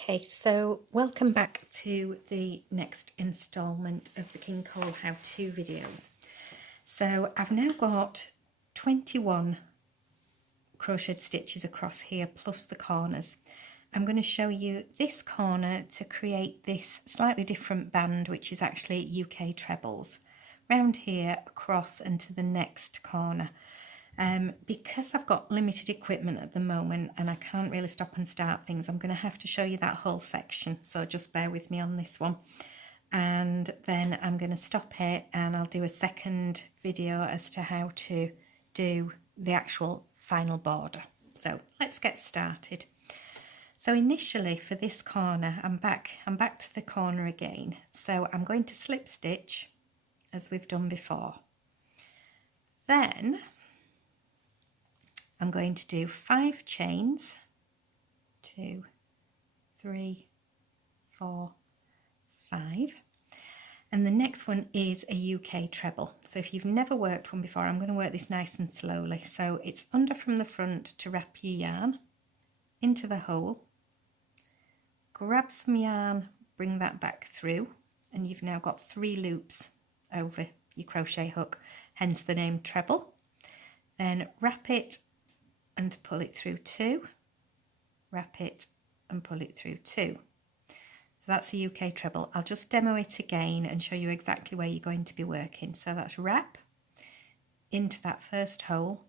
Okay, so welcome back to the next instalment of the King Cole how-to videos. So I've now got 21 crocheted stitches across here plus the corners. I'm going to show you this corner to create this slightly different band, which is actually UK trebles, round here across and to the next corner. Because I've got limited equipment at the moment and I can't really stop and start things, I'm going to have to show you that whole section, so just bear with me on this one. And then I'm going to stop it and I'll do a second video as to how to do the actual final border. So let's get started. So initially for this corner, I'm back to the corner again. So I'm going to slip stitch as we've done before. Then I'm going to do 5 chains, 2, 3, 4, 5, and the next one is a UK treble. So if you've never worked one before, I'm going to work this nice and slowly. So it's under from the front to wrap your yarn into the hole, grab some yarn, bring that back through, and you've now got 3 loops over your crochet hook, hence the name treble. Then wrap it and pull it through 2, wrap it and pull it through 2. So that's the UK treble. I'll just demo it again and show you exactly where you're going to be working. So that's wrap into that first hole,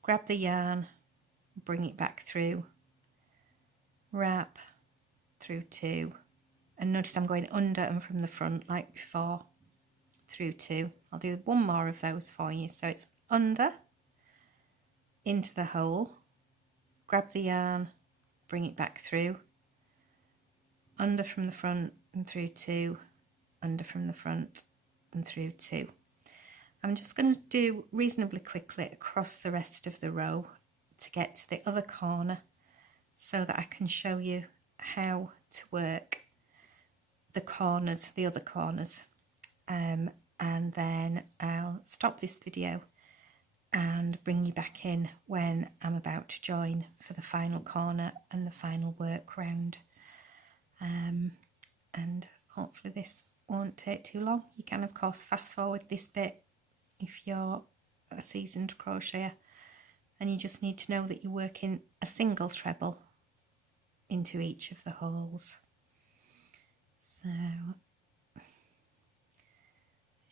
grab the yarn, bring it back through, wrap through 2, and notice I'm going under and from the front like before, through 2. I'll do one more of those for you. So it's under, into the hole, grab the yarn, bring it back through, under from the front and through 2, under from the front and through 2. I'm just going to do reasonably quickly across the rest of the row to get to the other corner so that I can show you how to work the corners, the other corners, and then I'll stop this video and bring you back in when I'm about to join for the final corner and the final work round. And hopefully this won't take too long. You can of course fast forward this bit if you're a seasoned crocheter and you just need to know that you're working a single treble into each of the holes. So as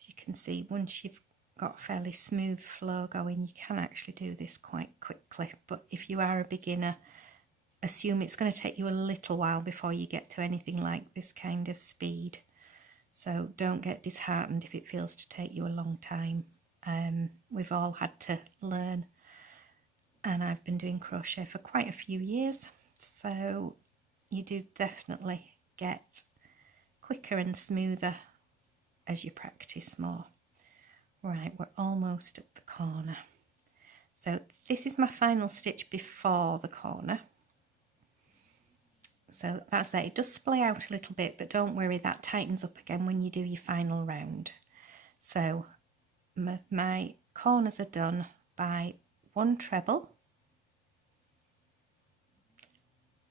you can see, once you've got a fairly smooth flow going, you can actually do this quite quickly. But if you are a beginner, assume it's going to take you a little while before you get to anything like this kind of speed. So don't get disheartened if it feels to take you a long time. We've all had to learn, and I've been doing crochet for quite a few years, so you do definitely get quicker and smoother as you practice more. Right, we're almost at the corner. So this is my final stitch before the corner. So that's there. It does splay out a little bit, but don't worry, that tightens up again when you do your final round. So my corners are done by 1 treble,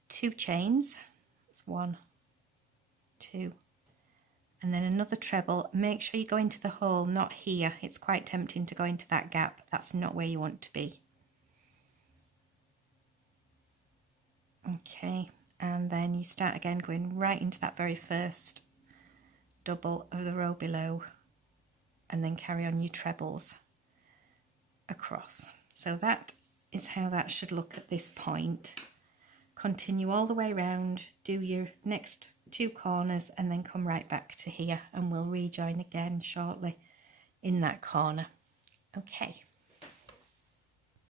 2 chains, that's 1, 2, and then another treble. Make sure you go into the hole, not here. It's quite tempting to go into that gap. That's not where you want to be. Okay, and then you start again going right into that very first double of the row below, and then carry on your trebles across. So that is how that should look at this point. Continue all the way around, do your next 2 corners, and then come right back to here, and we'll rejoin again shortly in that corner. Okay.